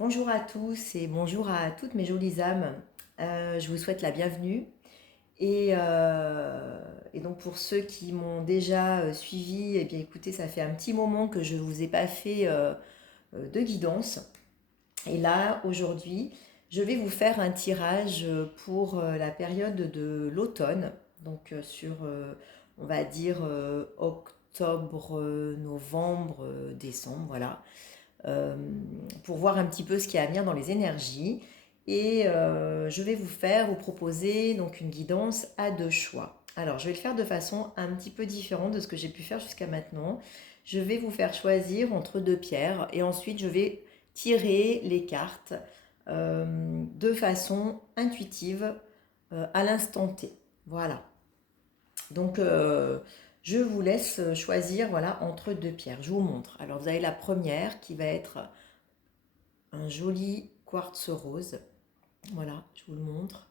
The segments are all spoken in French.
Bonjour à tous et bonjour à toutes mes jolies âmes. Je vous souhaite la bienvenue. Et donc pour ceux qui m'ont déjà suivi, eh bien écoutez, ça fait un petit moment que je ne vous ai pas fait de guidance. Et là, aujourd'hui, je vais vous faire un tirage pour la période de l'automne. Donc on va dire, octobre, novembre, décembre, voilà, euh, pour voir un petit peu ce qui est à venir dans les énergies. Et je vais vous proposer donc une guidance à deux choix. Alors, je vais le faire de façon un petit peu différente de ce que j'ai pu faire jusqu'à maintenant. Je vais vous faire choisir entre deux pierres et ensuite je vais tirer les cartes de façon intuitive à l'instant T. Voilà. Donc, je vous laisse choisir voilà, entre deux pierres. Je vous montre. Alors, vous avez la première qui va être un joli quartz rose. Voilà, je vous le montre.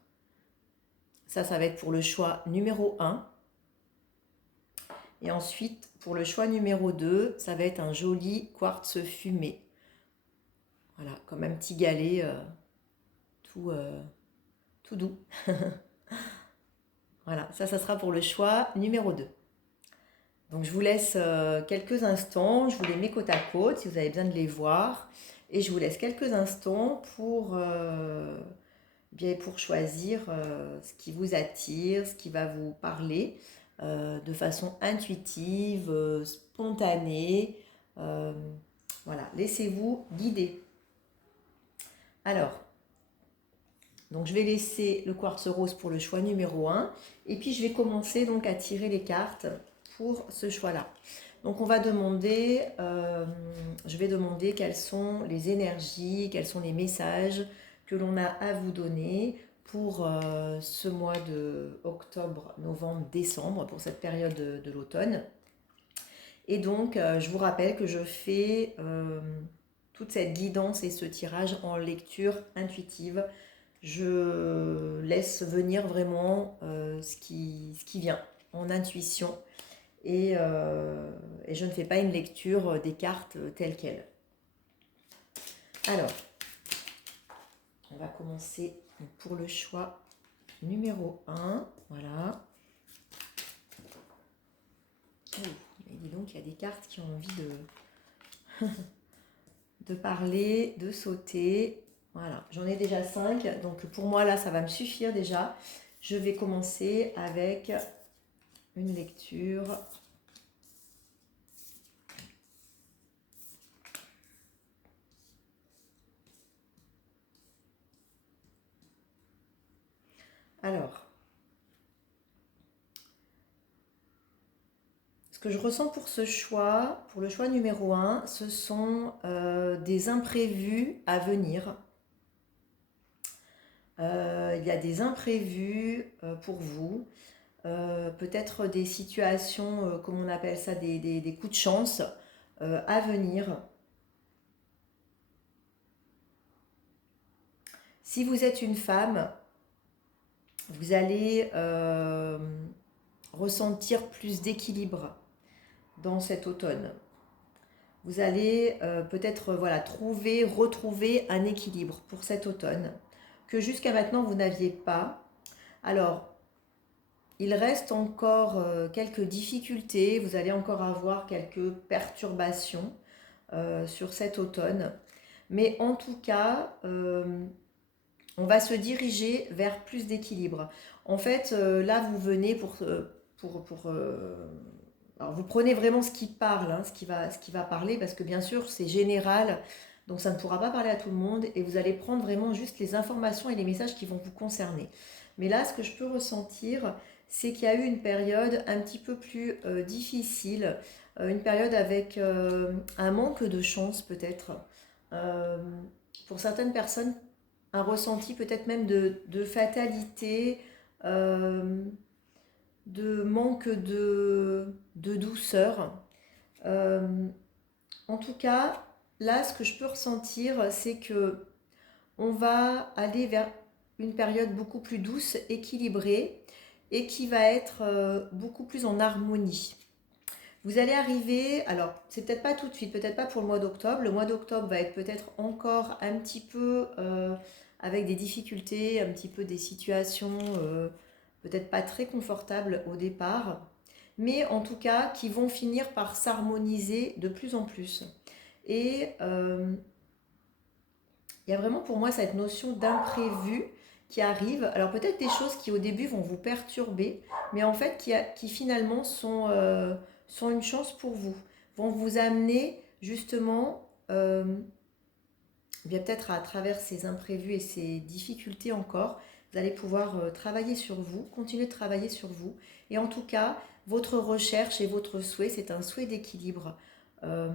Ça va être pour le choix numéro un. Et ensuite, pour le choix numéro 2, ça va être un joli quartz fumé. Voilà, comme un petit galet tout, tout doux. Voilà, ça sera pour le choix numéro 2. Donc je vous laisse quelques instants, je vous les mets côte à côte si vous avez besoin de les voir. Et je vous laisse quelques instants bien pour choisir ce qui vous attire, ce qui va vous parler de façon intuitive, spontanée. Euh, voilà, laissez-vous guider. Alors, donc je vais laisser le quartz rose pour le choix numéro un et puis je vais commencer donc à tirer les cartes pour ce choix-là. Donc on va demander, je vais demander quelles sont les énergies, quels sont les messages que l'on a à vous donner pour ce mois de octobre, novembre, décembre, pour cette période de l'automne. Et donc je vous rappelle que je fais toute cette guidance et ce tirage en lecture intuitive. Je laisse venir vraiment ce qui vient en intuition et je ne fais pas une lecture des cartes telles quelles. Alors, on va commencer pour le choix numéro un. Voilà. Oh, mais dis donc, il y a des cartes qui ont envie de parler, de sauter. Voilà, j'en ai déjà 5. Donc pour moi, là, ça va me suffire déjà. Je vais commencer avec une lecture. Alors, ce que je ressens pour ce choix, pour le choix numéro un, ce sont des imprévus à venir. Il y a des imprévus pour vous, peut-être des situations, comme on appelle ça, des coups de chance à venir. Si vous êtes une femme, vous allez ressentir plus d'équilibre dans cet automne. Vous allez peut-être voilà, retrouver un équilibre pour cet automne que jusqu'à maintenant vous n'aviez pas. Alors, il reste encore quelques difficultés, vous allez encore avoir quelques perturbations sur cet automne. Mais en tout cas, on va se diriger vers plus d'équilibre. En fait, là, vous venez alors vous prenez vraiment ce qui parle, hein, ce qui va parler, parce que bien sûr, c'est général, donc ça ne pourra pas parler à tout le monde, et vous allez prendre vraiment juste les informations et les messages qui vont vous concerner. Mais là, ce que je peux ressentir, c'est qu'il y a eu une période un petit peu plus difficile, une période avec un manque de chance peut-être. Euh, pour certaines personnes, un ressenti peut-être même de fatalité, euh, de manque de douceur. Euh, En tout cas, là, ce que je peux ressentir, c'est que on va aller vers une période beaucoup plus douce, équilibrée, et qui va être beaucoup plus en harmonie. Vous allez arriver, alors c'est peut-être pas tout de suite, peut-être pas pour le mois d'octobre. Le mois d'octobre va être peut-être encore un petit peu avec des difficultés, un petit peu des situations peut-être pas très confortables au départ, mais en tout cas qui vont finir par s'harmoniser de plus en plus. Et il y a vraiment pour moi cette notion d'imprévu qui arrive. Alors peut-être des choses qui au début vont vous perturber, mais en fait qui finalement sont une chance pour vous, vont vous amener justement, bien peut-être à travers ces imprévus et ces difficultés encore, vous allez pouvoir travailler sur vous, continuer de travailler sur vous. Et en tout cas, votre recherche et votre souhait, c'est un souhait d'équilibre. Euh,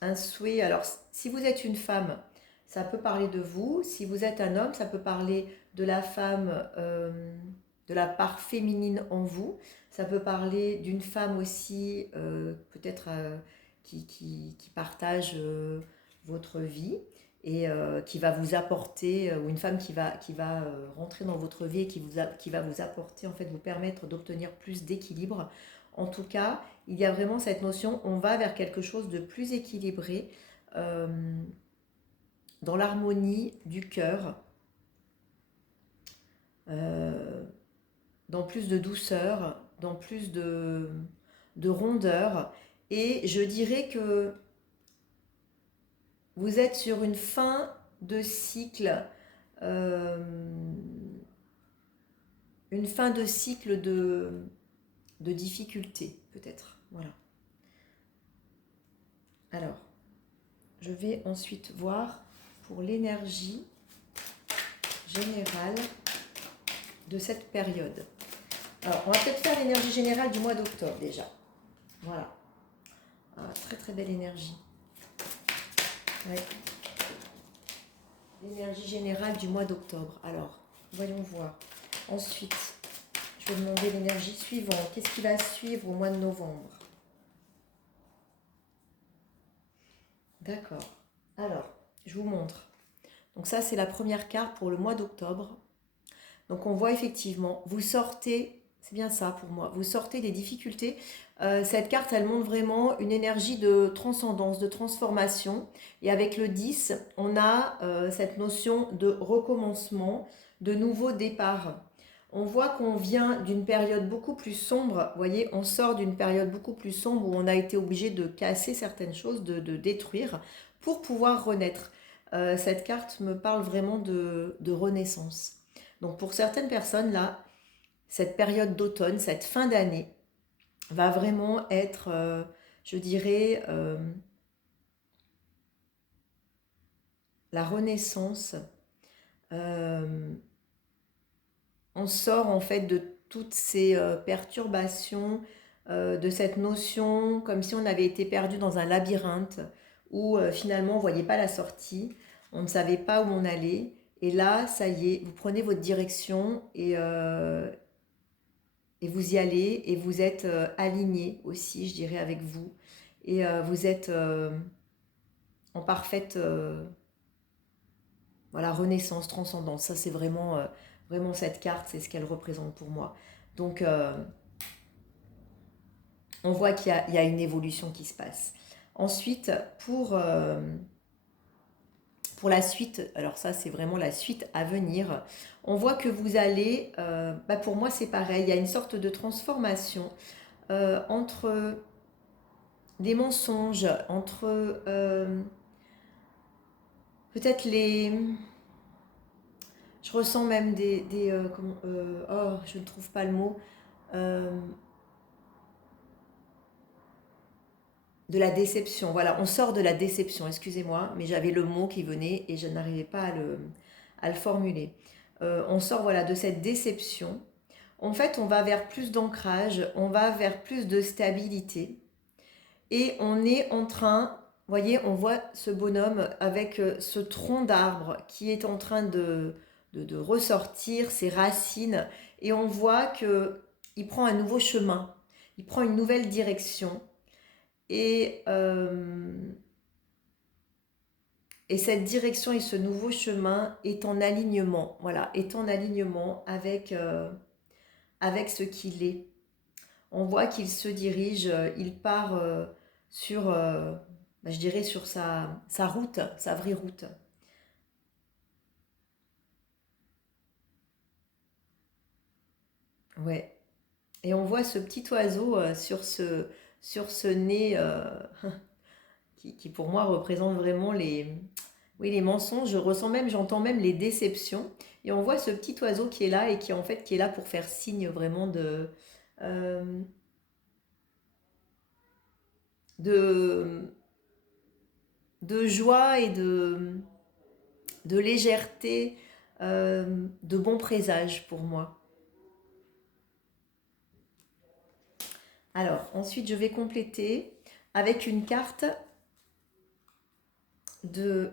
un souhait, alors si vous êtes une femme, ça peut parler de vous. Si vous êtes un homme, ça peut parler de la femme, de la part féminine en vous. Ça peut parler d'une femme aussi, peut-être qui partage votre vie et qui va vous apporter, ou une femme qui va rentrer dans votre vie et qui va vous apporter, en fait, vous permettre d'obtenir plus d'équilibre. En tout cas, il y a vraiment cette notion, on va vers quelque chose de plus équilibré, euh, dans l'harmonie du cœur, euh, dans plus de douceur, dans plus de rondeur. Et je dirais que vous êtes sur une fin de cycle, euh, une fin de cycle de difficultés, peut-être. Voilà. Alors, je vais ensuite voir pour l'énergie générale de cette période. Alors, on va peut-être faire l'énergie générale du mois d'octobre déjà. Voilà. Ah, très très belle énergie. Ouais. L'énergie générale du mois d'octobre. Alors, voyons voir. Ensuite, je vais demander l'énergie suivante. Qu'est-ce qui va suivre au mois de novembre? D'accord. Alors, je vous montre. Donc ça, c'est la première carte pour le mois d'octobre. Donc on voit effectivement, vous sortez, c'est bien ça pour moi, vous sortez des difficultés. Cette carte, elle montre vraiment une énergie de transcendance, de transformation. Et avec le 10, on a cette notion de recommencement, de nouveau départ. On voit qu'on vient d'une période beaucoup plus sombre, vous voyez, on sort d'une période beaucoup plus sombre où on a été obligé de casser certaines choses, de détruire, pour pouvoir renaître. Cette carte me parle vraiment de renaissance. Donc pour certaines personnes, là, cette période d'automne, cette fin d'année, va vraiment être, je dirais, la renaissance. Euh, on sort en fait de toutes ces perturbations, de cette notion, comme si on avait été perdu dans un labyrinthe, où finalement on ne voyait pas la sortie, on ne savait pas où on allait. Et là, ça y est, vous prenez votre direction et vous y allez et vous êtes aligné aussi, je dirais, avec vous. Et vous êtes en parfaite voilà, renaissance, transcendance. Ça, c'est vraiment, vraiment cette carte, c'est ce qu'elle représente pour moi. Donc, on voit qu'il y a une évolution qui se passe. Ensuite, pour la suite, alors ça c'est vraiment la suite à venir, on voit que vous allez, pour moi c'est pareil, il y a une sorte de transformation entre des mensonges, entre peut-être les... Je ressens même oh, je ne trouve pas le mot. euh, de la déception. Voilà, on sort de la déception, excusez-moi, mais j'avais le mot qui venait et je n'arrivais pas à le formuler. On sort voilà, de cette déception. En fait, on va vers plus d'ancrage, on va vers plus de stabilité. Et on est en train, vous voyez, on voit ce bonhomme avec ce tronc d'arbre qui est en train de ressortir, ses racines. Et on voit qu'il prend un nouveau chemin, il prend une nouvelle direction. Et, et cette direction et ce nouveau chemin est en alignement, voilà, est en alignement avec ce qu'il est. On voit qu'il se dirige, il part sur, je dirais, sur sa route, sa vraie route. Ouais. Et on voit ce petit oiseau sur ce nez qui pour moi représente vraiment oui, les mensonges. Je ressens même, j'entends même les déceptions. Et on voit ce petit oiseau qui est là et qui en fait qui est là pour faire signe vraiment euh, de, de joie et de légèreté, de bons présages pour moi. Alors, ensuite, je vais compléter avec une carte de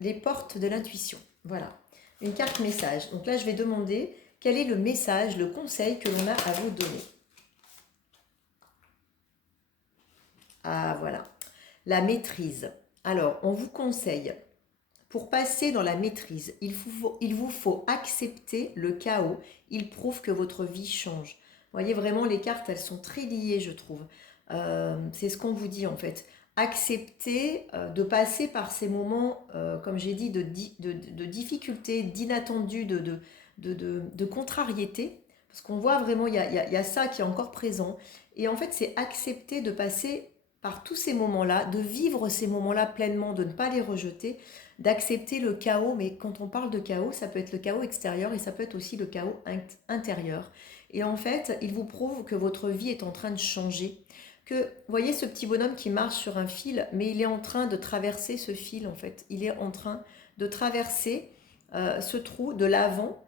les portes de l'intuition. Voilà, une carte message. Donc là, je vais demander quel est le message, le conseil que l'on a à vous donner. Ah, voilà. La maîtrise. Alors, on vous conseille, pour passer dans la maîtrise, il vous faut accepter le chaos. Il prouve que votre vie change. Vous voyez, vraiment, les cartes, elles sont très liées, je trouve. C'est ce qu'on vous dit, en fait. Accepter de passer par ces moments, comme j'ai dit, de difficulté, d'inattendu, de contrariété. Parce qu'on voit vraiment, il y a ça qui est encore présent. Et en fait, c'est accepter de passer par tous ces moments-là, de vivre ces moments-là pleinement, de ne pas les rejeter, d'accepter le chaos. Mais quand on parle de chaos, ça peut être le chaos extérieur et ça peut être aussi le chaos intérieur. Et en fait, il vous prouve que votre vie est en train de changer. Que, vous voyez ce petit bonhomme qui marche sur un fil, mais il est en train de traverser ce fil en fait. Il est en train de traverser ce trou de l'avant.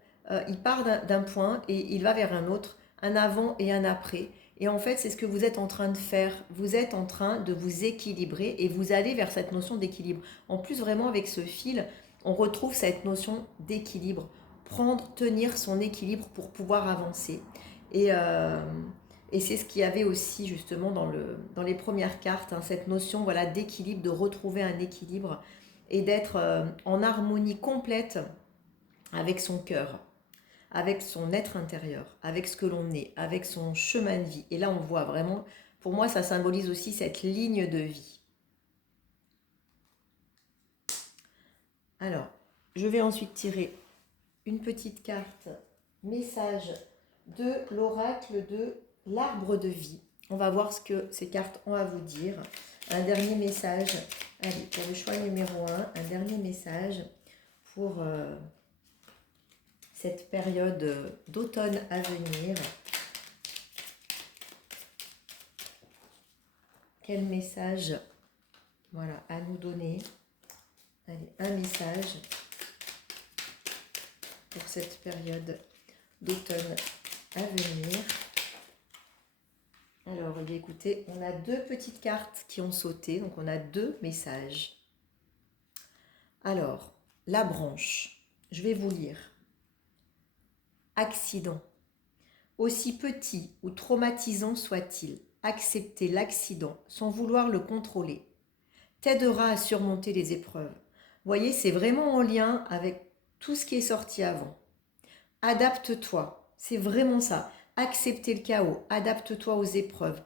Il part d'un point et il va vers un autre, un avant et un après. Et en fait, c'est ce que vous êtes en train de faire. Vous êtes en train de vous équilibrer et vous allez vers cette notion d'équilibre. En plus, vraiment, avec ce fil, on retrouve cette notion d'équilibre. Prendre, tenir son équilibre pour pouvoir avancer. Et, euh, et c'est ce qu'il y avait aussi justement dans les premières cartes, hein, cette notion voilà, d'équilibre, de retrouver un équilibre et d'être en harmonie complète avec son cœur, avec son être intérieur, avec ce que l'on est, avec son chemin de vie. Et là, on voit vraiment, pour moi, ça symbolise aussi cette ligne de vie. Alors, je vais ensuite tirer une petite carte message de l'oracle de l'arbre de vie. On va voir ce que ces cartes ont à vous dire. Un dernier message, allez, pour le choix numéro 1, un dernier message pour cette période d'automne à venir. Quel message, voilà, à nous donner? Allez, un message pour cette période d'automne à venir. Alors, écoutez, on a deux petites cartes qui ont sauté, donc on a deux messages. Alors, la branche, je vais vous lire. Accident. Aussi petit ou traumatisant soit-il, accepter l'accident sans vouloir le contrôler t'aidera à surmonter les épreuves. Vous voyez, c'est vraiment en lien avec tout ce qui est sorti avant. Adapte-toi, c'est vraiment ça. Accepter le chaos, adapte-toi aux épreuves.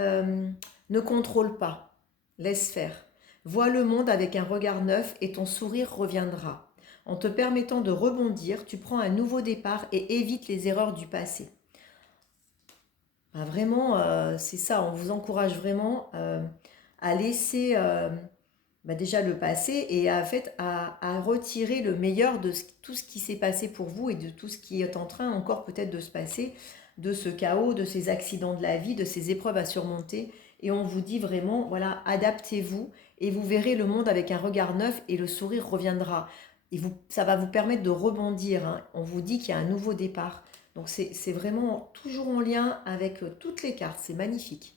Euh, ne contrôle pas, laisse faire. Vois le monde avec un regard neuf et ton sourire reviendra. En te permettant de rebondir, tu prends un nouveau départ et évites les erreurs du passé. Ben vraiment, c'est ça, on vous encourage vraiment à laisser déjà le passé et à retirer le meilleur de tout ce qui s'est passé pour vous et de tout ce qui est en train encore peut-être de se passer, de ce chaos, de ces accidents de la vie, de ces épreuves à surmonter. Et on vous dit vraiment, voilà, adaptez-vous et vous verrez le monde avec un regard neuf et le sourire reviendra. Et ça va vous permettre de rebondir, hein. On vous dit qu'il y a un nouveau départ. Donc c'est vraiment toujours en lien avec toutes les cartes, c'est magnifique.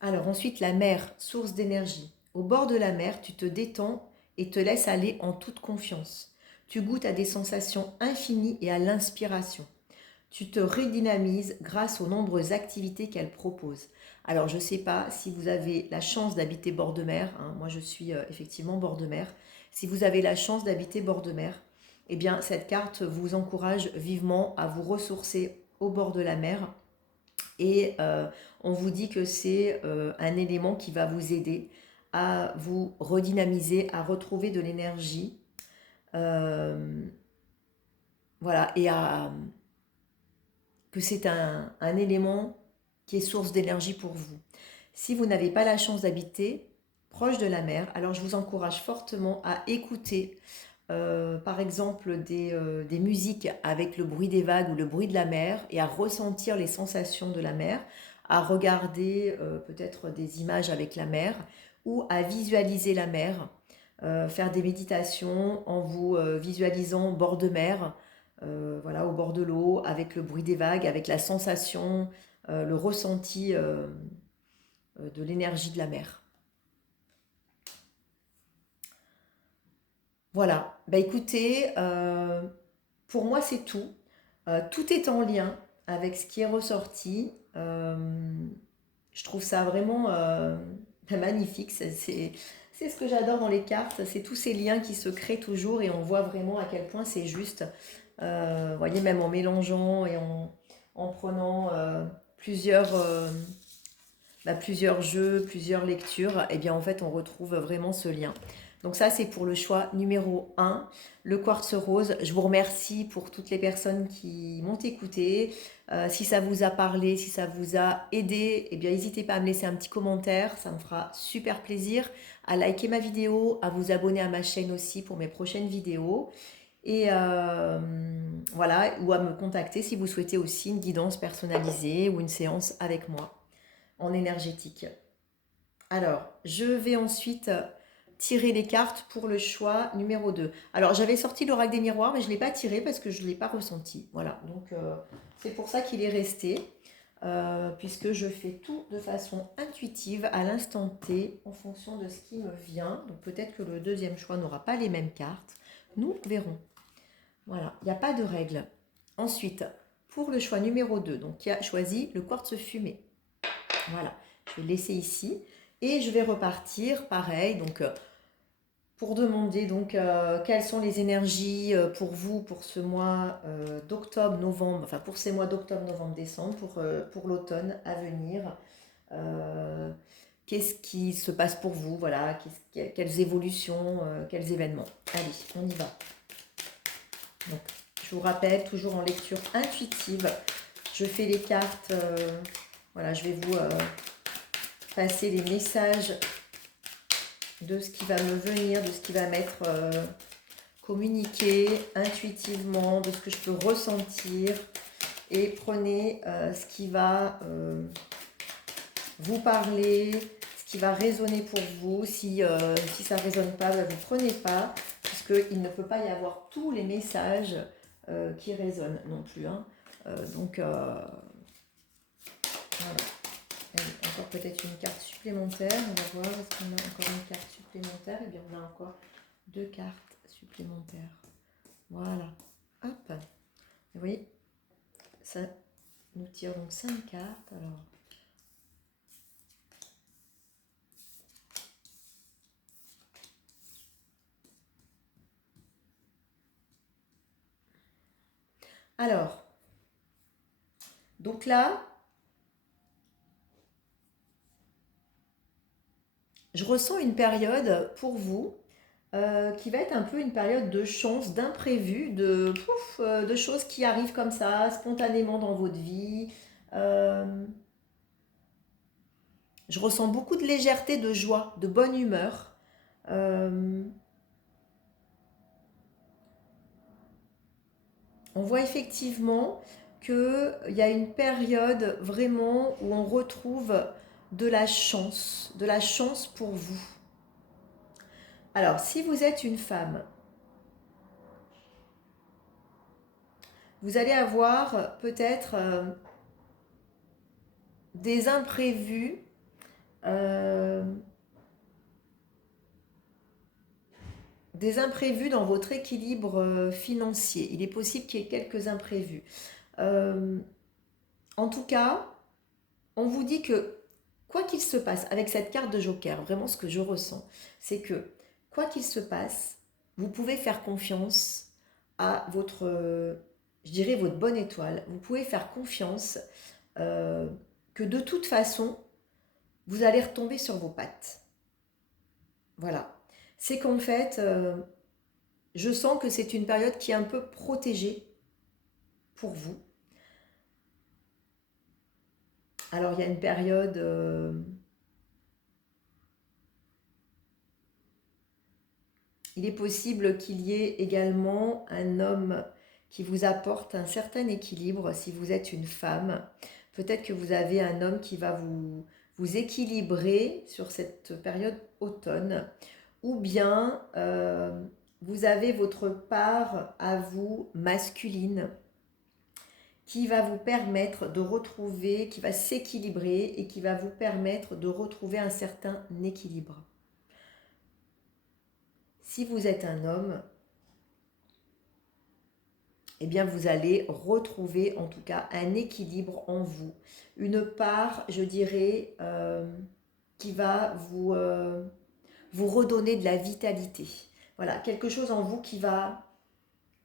Alors ensuite, la mer, source d'énergie. Au bord de la mer, tu te détends et te laisses aller en toute confiance. Tu goûtes à des sensations infinies et à l'inspiration. Tu te redynamises grâce aux nombreuses activités qu'elle propose. Alors je ne sais pas si vous avez la chance d'habiter bord de mer, hein, moi je suis effectivement bord de mer. Si vous avez la chance d'habiter bord de mer, eh bien cette carte vous encourage vivement à vous ressourcer au bord de la mer Et on vous dit que c'est un élément qui va vous aider à vous redynamiser, à retrouver de l'énergie. Voilà, et que c'est un élément qui est source d'énergie pour vous. Si vous n'avez pas la chance d'habiter proche de la mer, alors je vous encourage fortement à écouter par exemple des musiques avec le bruit des vagues ou le bruit de la mer et à ressentir les sensations de la mer, à regarder peut-être des images avec la mer ou à visualiser la mer, faire des méditations en vous visualisant au bord de mer, voilà, au bord de l'eau, avec le bruit des vagues, avec la sensation, le ressenti de l'énergie de la mer. Voilà, bah écoutez, pour moi c'est tout. Tout est en lien avec ce qui est ressorti. Je trouve ça vraiment magnifique. C'est ce que j'adore dans les cartes, c'est tous ces liens qui se créent toujours et on voit vraiment à quel point c'est juste. Vous voyez, même en mélangeant et en prenant plusieurs jeux, plusieurs lectures, et bien en fait on retrouve vraiment ce lien. Donc ça c'est pour le choix numéro 1, le quartz rose. Je vous remercie pour toutes les personnes qui m'ont écouté. Si ça vous a parlé, si ça vous a aidé, eh bien n'hésitez pas à me laisser un petit commentaire, ça me fera super plaisir. À liker ma vidéo, à vous abonner à ma chaîne aussi pour mes prochaines vidéos. Et voilà, ou à me contacter si vous souhaitez aussi une guidance personnalisée ou une séance avec moi en énergétique. Alors, je vais ensuite tirer les cartes pour le choix numéro 2. Alors, j'avais sorti l'oracle des miroirs, mais je ne l'ai pas tiré parce que je ne l'ai pas ressenti. Voilà, donc c'est pour ça qu'il est resté, puisque je fais tout de façon intuitive à l'instant T, en fonction de ce qui me vient. Donc, peut-être que le deuxième choix n'aura pas les mêmes cartes. Nous verrons. Voilà, il n'y a pas de règle. Ensuite, pour le choix numéro 2, donc qui a choisi le quartz fumé. Voilà, je vais le laisser ici et je vais repartir pareil. Donc, pour demander donc quelles sont les énergies pour vous pour ce mois d'octobre, novembre, enfin pour ces mois d'octobre, novembre, décembre, pour l'automne à venir. Qu'est-ce qui se passe pour vous? Voilà, quelles évolutions, quels événements. Allez, on y va. Donc, je vous rappelle, toujours en lecture intuitive, je fais les cartes. Voilà, je vais vous passer les messages de ce qui va me venir, de ce qui va m'être communiqué intuitivement, de ce que je peux ressentir. Et prenez ce qui va vous parler, ce qui va résonner pour vous. Si ça ne résonne pas, vous ne prenez pas, puisqu'il ne peut pas y avoir tous les messages qui résonnent non plus. Hein. Donc, voilà. Allez, encore peut-être une carte supplémentaire. On va voir, est-ce qu'on a encore une carte supplémentaire? Eh bien, on a encore 2 cartes supplémentaires. Voilà. Hop. Vous voyez, ça nous tire donc 5 cartes. Alors, donc là, je ressens une période pour vous qui va être un peu une période de chance, d'imprévu, de choses qui arrivent comme ça, spontanément dans votre vie. Je ressens beaucoup de légèreté, de joie, de bonne humeur. On voit effectivement qu'il y a une période vraiment où on retrouve de la chance pour vous. Alors, si vous êtes une femme, vous allez avoir peut-être des imprévus, dans votre équilibre financier. Il est possible qu'il y ait quelques imprévus. En tout cas, on vous dit que quoi qu'il se passe, avec cette carte de Joker, vraiment ce que je ressens, c'est que quoi qu'il se passe, vous pouvez faire confiance à votre, je dirais votre bonne étoile. Vous pouvez faire confiance que de toute façon, vous allez retomber sur vos pattes. Voilà. C'est qu'en fait, je sens que c'est une période qui est un peu protégée pour vous. Alors, il y a une période... il est possible qu'il y ait également un homme qui vous apporte un certain équilibre si vous êtes une femme. Peut-être que vous avez un homme qui va vous équilibrer sur cette période automne. Ou bien vous avez votre part à vous masculine qui va vous permettre de retrouver, qui va s'équilibrer et qui va vous permettre de retrouver un certain équilibre. Si vous êtes un homme, eh bien vous allez retrouver en tout cas un équilibre en vous. Une part, je dirais, qui va vous redonner de la vitalité. Voilà, quelque chose en vous qui va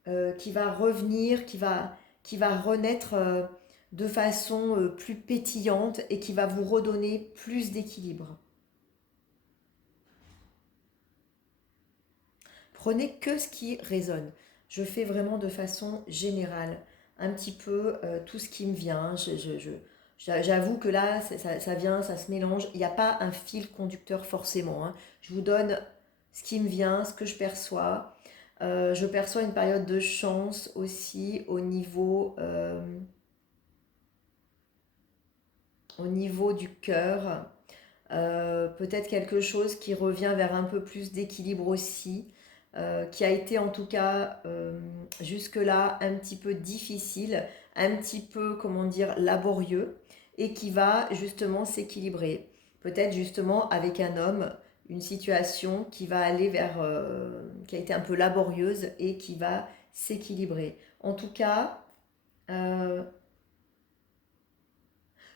revenir, qui va renaître de façon plus pétillante et qui va vous redonner plus d'équilibre. Prenez que ce qui résonne. Je fais vraiment de façon générale, un petit peu tout ce qui me vient. J'avoue que là, ça vient, ça se mélange. Il n'y a pas un fil conducteur forcément, hein. Je vous donne ce qui me vient, ce que je perçois. Je perçois une période de chance aussi au niveau du cœur. Peut-être quelque chose qui revient vers un peu plus d'équilibre aussi, qui a été en tout cas jusque-là un petit peu difficile, un petit peu, comment dire, laborieux, et qui va justement s'équilibrer. Peut-être justement avec un homme, une situation qui va aller vers, qui a été un peu laborieuse et qui va s'équilibrer. En tout cas, euh,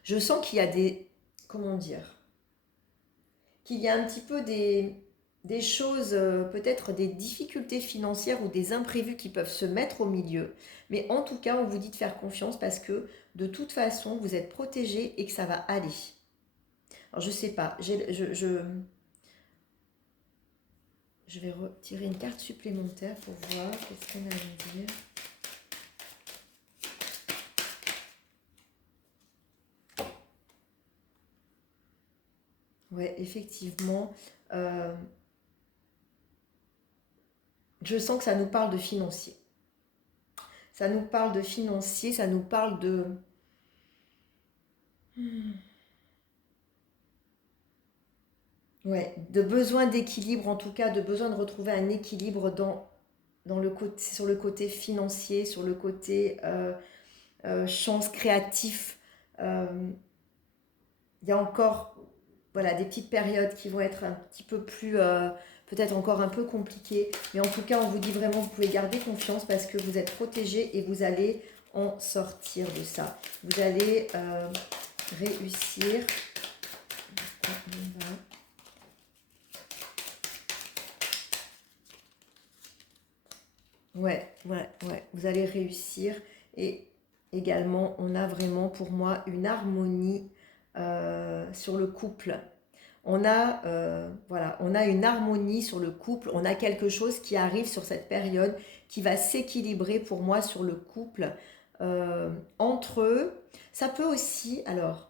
je sens qu'il y a des, comment dire, qu'il y a un petit peu des choses, peut-être des difficultés financières ou des imprévus qui peuvent se mettre au milieu. Mais en tout cas, on vous dit de faire confiance parce que de toute façon, vous êtes protégé et que ça va aller. Alors, je sais pas, je vais retirer une carte supplémentaire pour voir qu'est-ce qu'on a à me dire. Ouais, effectivement. euh, je sens que ça nous parle de financier. Ça nous parle de financier, ça nous parle de... Ouais, de besoin d'équilibre, en tout cas, de besoin de retrouver un équilibre dans le côté, sur le côté financier, sur le côté chance créatif. Euh, Il y a encore voilà, des petites périodes qui vont être un petit peu plus, peut-être encore un peu compliquées. Mais en tout cas, on vous dit vraiment, vous pouvez garder confiance parce que vous êtes protégé et vous allez en sortir de ça. Vous allez réussir. Ouais, ouais, ouais, vous allez réussir. Et également, on a vraiment pour moi une harmonie sur le couple. Voilà, on a une harmonie sur le couple, on a quelque chose qui arrive sur cette période qui va s'équilibrer pour moi sur le couple entre eux. Ça peut aussi, alors,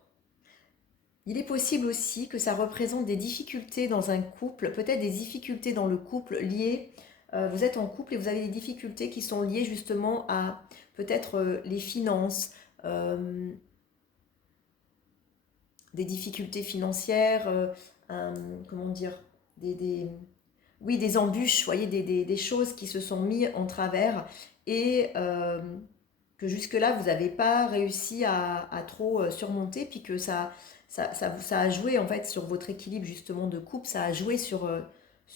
il est possible aussi que ça représente des difficultés dans un couple, peut-être des difficultés dans le couple liées, vous êtes en couple et vous avez des difficultés qui sont liées justement à peut-être les finances, euh, des difficultés financières, comment dire, des, oui, des embûches, voyez, des choses qui se sont mises en travers et que jusque-là, vous n'avez pas réussi à trop surmonter, puis que ça a joué en fait sur votre équilibre justement de couple, ça a joué sur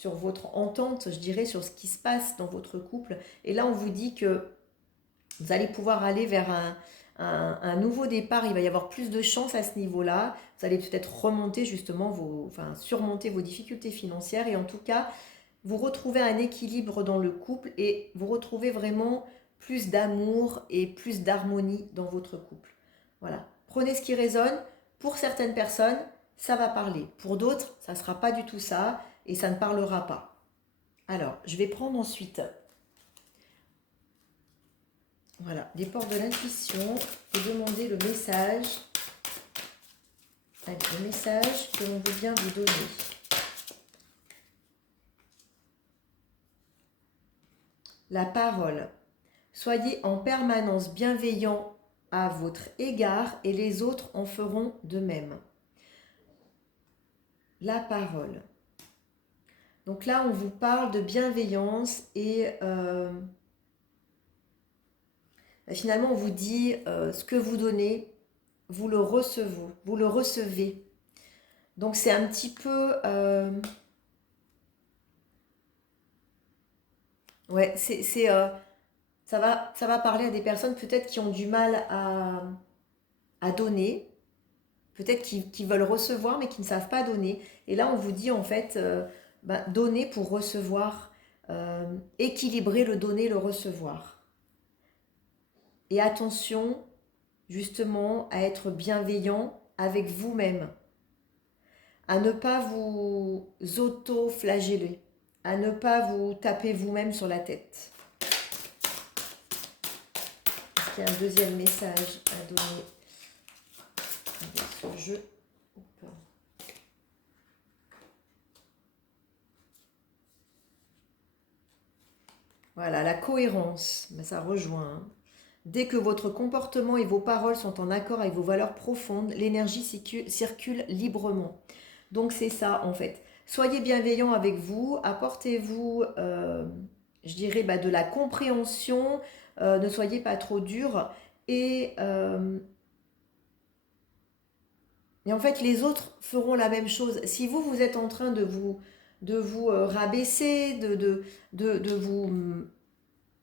votre entente, je dirais, sur ce qui se passe dans votre couple. Et là, on vous dit que vous allez pouvoir aller vers un nouveau départ, il va y avoir plus de chance à ce niveau-là. Vous allez peut-être remonter justement enfin, surmonter vos difficultés financières et en tout cas, vous retrouvez un équilibre dans le couple et vous retrouvez vraiment plus d'amour et plus d'harmonie dans votre couple. Voilà. Prenez ce qui résonne. Pour certaines personnes, ça va parler. Pour d'autres, ça ne sera pas du tout ça et ça ne parlera pas. Alors, je vais prendre ensuite, voilà, des portes de l'intuition et demander le message. Allez, le message que l'on veut bien vous donner. La parole. Soyez en permanence bienveillant à votre égard et les autres en feront de même. La parole. Donc là, on vous parle de bienveillance et finalement, on vous dit ce que vous donnez, vous le recevez. Donc c'est un petit peu... ouais, ça va parler à des personnes peut-être qui ont du mal à donner, peut-être qui veulent recevoir mais qui ne savent pas donner. Et là, on vous dit en fait, donner pour recevoir, équilibrer le donner, le recevoir. Et attention, justement, à être bienveillant avec vous-même, à ne pas vous auto-flageller, à ne pas vous taper vous-même sur la tête. Est-ce qu'il y a un deuxième message à donner avec ce jeu? Voilà, la cohérence, ça rejoint. Hein. Dès que votre comportement et vos paroles sont en accord avec vos valeurs profondes, l'énergie circule librement. Donc c'est ça en fait. Soyez bienveillant avec vous, apportez-vous, je dirais, de la compréhension, ne soyez pas trop dur et en fait les autres feront la même chose. Si vous êtes en train de vous rabaisser, de vous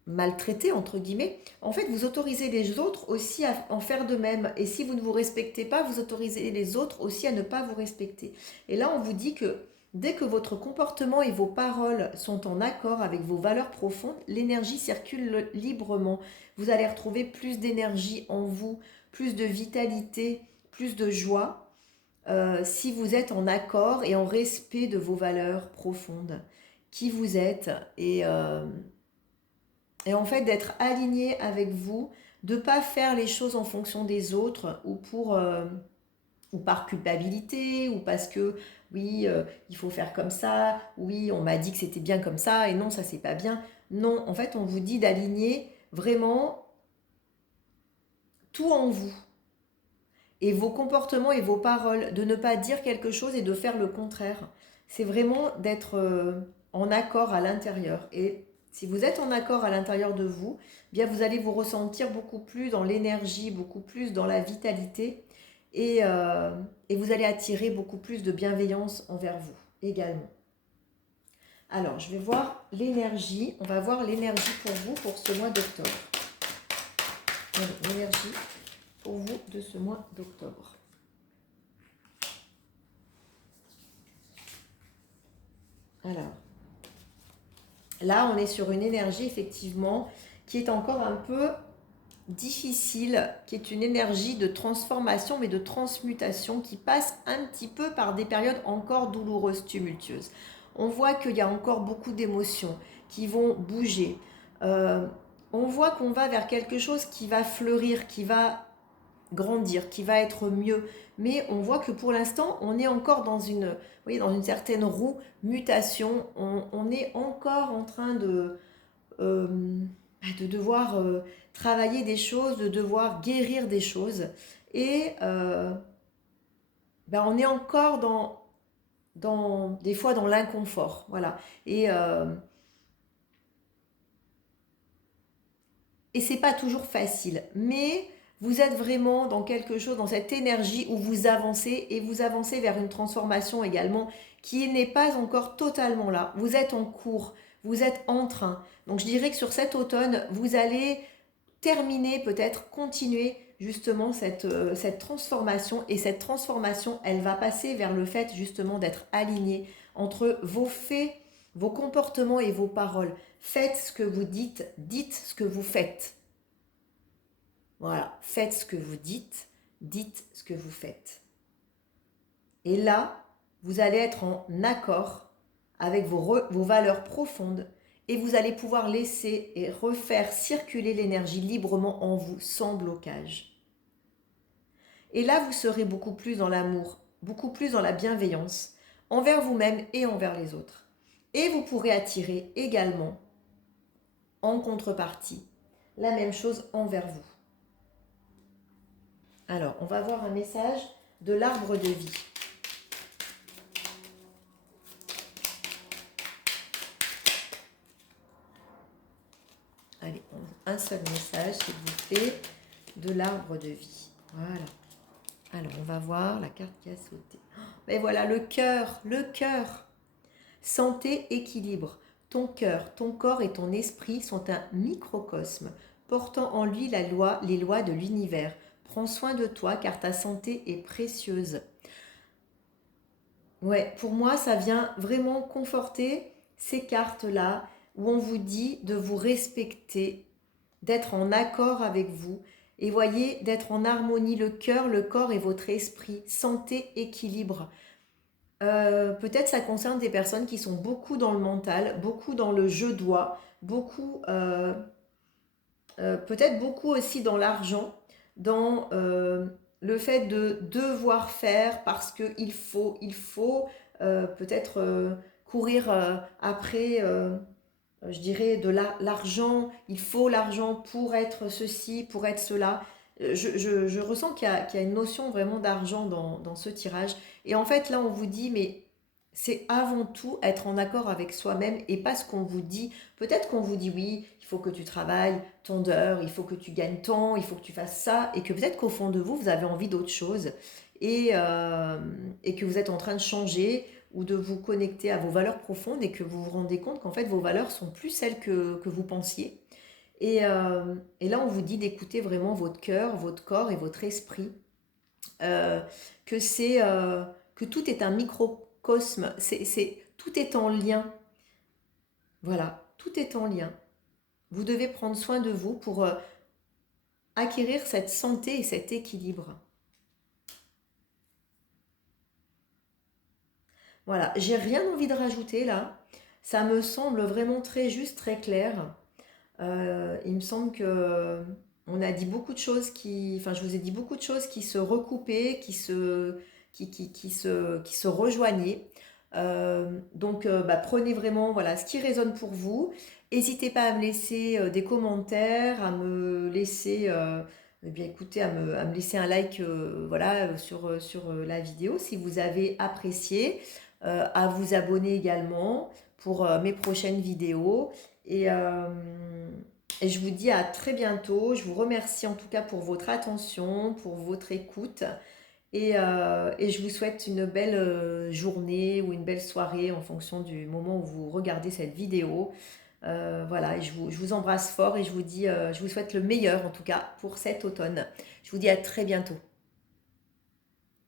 maltraiter, entre guillemets, en fait, vous autorisez les autres aussi à en faire de même. Et si vous ne vous respectez pas, vous autorisez les autres aussi à ne pas vous respecter. Et là, on vous dit que dès que votre comportement et vos paroles sont en accord avec vos valeurs profondes, l'énergie circule librement. Vous allez retrouver plus d'énergie en vous, plus de vitalité, plus de joie, si vous êtes en accord et en respect de vos valeurs profondes, qui vous êtes et en fait, d'être aligné avec vous, de ne pas faire les choses en fonction des autres ou par culpabilité ou parce que oui, il faut faire comme ça, oui, on m'a dit que c'était bien comme ça et non, ça c'est pas bien. Non, en fait, on vous dit d'aligner vraiment tout en vous et vos comportements et vos paroles, de ne pas dire quelque chose et de faire le contraire. C'est vraiment d'être en accord à l'intérieur. Et si vous êtes en accord à l'intérieur de vous, bien vous allez vous ressentir beaucoup plus dans l'énergie, beaucoup plus dans la vitalité et vous allez attirer beaucoup plus de bienveillance envers vous également. Alors, je vais voir l'énergie. On va voir l'énergie pour vous pour ce mois d'octobre. L'énergie pour vous de ce mois d'octobre. Alors, là, on est sur une énergie, effectivement, qui est encore un peu difficile, qui est une énergie de transformation, mais de transmutation, qui passe un petit peu par des périodes encore douloureuses, tumultueuses. On voit qu'il y a encore beaucoup d'émotions qui vont bouger. On voit qu'on va vers quelque chose qui va fleurir, qui va grandir, qui va être mieux. Mais on voit que pour l'instant, on est encore dans une certaine roue mutation. On est encore en train de devoir travailler des choses, de devoir guérir des choses. Et on est encore des fois dans l'inconfort. Voilà. Et c'est pas toujours facile. Mais vous êtes vraiment dans quelque chose, dans cette énergie où vous avancez et vous avancez vers une transformation également qui n'est pas encore totalement là. Vous êtes en cours, vous êtes en train. Donc je dirais que sur cet automne, vous allez terminer, peut-être continuer justement cette transformation. Et cette transformation, elle va passer vers le fait justement d'être aligné entre vos faits, vos comportements et vos paroles. Faites ce que vous dites ce que vous faites. Voilà, faites ce que vous dites dites ce que vous faites. Et là, vous allez être en accord avec vos valeurs profondes et vous allez pouvoir laisser et refaire circuler l'énergie librement en vous sans blocage. Et là, vous serez beaucoup plus dans l'amour, beaucoup plus dans la bienveillance envers vous-même et envers les autres. Et vous pourrez attirer également, en contrepartie, la même chose envers vous. Alors, on va voir un message de l'arbre de vie. Allez, un seul message, s'il vous plaît, de l'arbre de vie. Voilà. Alors, on va voir la carte qui a sauté. Et voilà, le cœur, le cœur. Santé, équilibre. Ton cœur, ton corps et ton esprit sont un microcosme, portant en lui les lois de l'univers. Prends soin de toi car ta santé est précieuse. Ouais, pour moi, ça vient vraiment conforter ces cartes-là où on vous dit de vous respecter, d'être en accord avec vous et voyez, d'être en harmonie le cœur, le corps et votre esprit, santé, équilibre. Peut-être ça concerne des personnes qui sont beaucoup dans le mental, beaucoup dans le je dois, beaucoup, peut-être beaucoup aussi dans l'argent, dans le fait de devoir faire parce qu'il faut peut-être courir après, je dirais, l'argent, il faut l'argent pour être ceci, pour être cela. Je ressens qu'il y a une notion vraiment d'argent dans ce tirage. Et en fait, là, on vous dit, mais c'est avant tout être en accord avec soi-même et pas ce qu'on vous dit. Peut-être qu'on vous dit, oui, il faut que tu travailles tant d'heures, il faut que tu gagnes tant, il faut que tu fasses ça. Et que peut-être qu'au fond de vous, vous avez envie d'autre chose. Et que vous êtes en train de changer ou de vous connecter à vos valeurs profondes et que vous vous rendez compte qu'en fait vos valeurs sont plus celles que vous pensiez. Et là, on vous dit d'écouter vraiment votre cœur, votre corps et votre esprit, euh, que tout est un microcosme, tout est en lien. Voilà, tout est en lien. Vous devez prendre soin de vous pour acquérir cette santé et cet équilibre. Voilà, j'ai rien envie de rajouter là. Ça me semble vraiment très juste, très clair. Il me semble que on a dit beaucoup de choses enfin, je vous ai dit beaucoup de choses qui se recoupaient, qui se rejoignaient. Donc, prenez vraiment, voilà, ce qui résonne pour vous. N'hésitez pas à me laisser des commentaires, à me laisser, eh bien, écoutez, à me laisser un like, voilà, sur la vidéo si vous avez apprécié, à vous abonner également pour mes prochaines vidéos. Et, euh, et je vous dis à très bientôt. Je vous remercie en tout cas pour votre attention, pour votre écoute. Et je vous souhaite une belle journée ou une belle soirée en fonction du moment où vous regardez cette vidéo. Voilà, et je vous embrasse fort et je vous souhaite le meilleur en tout cas pour cet automne. Je vous dis à très bientôt.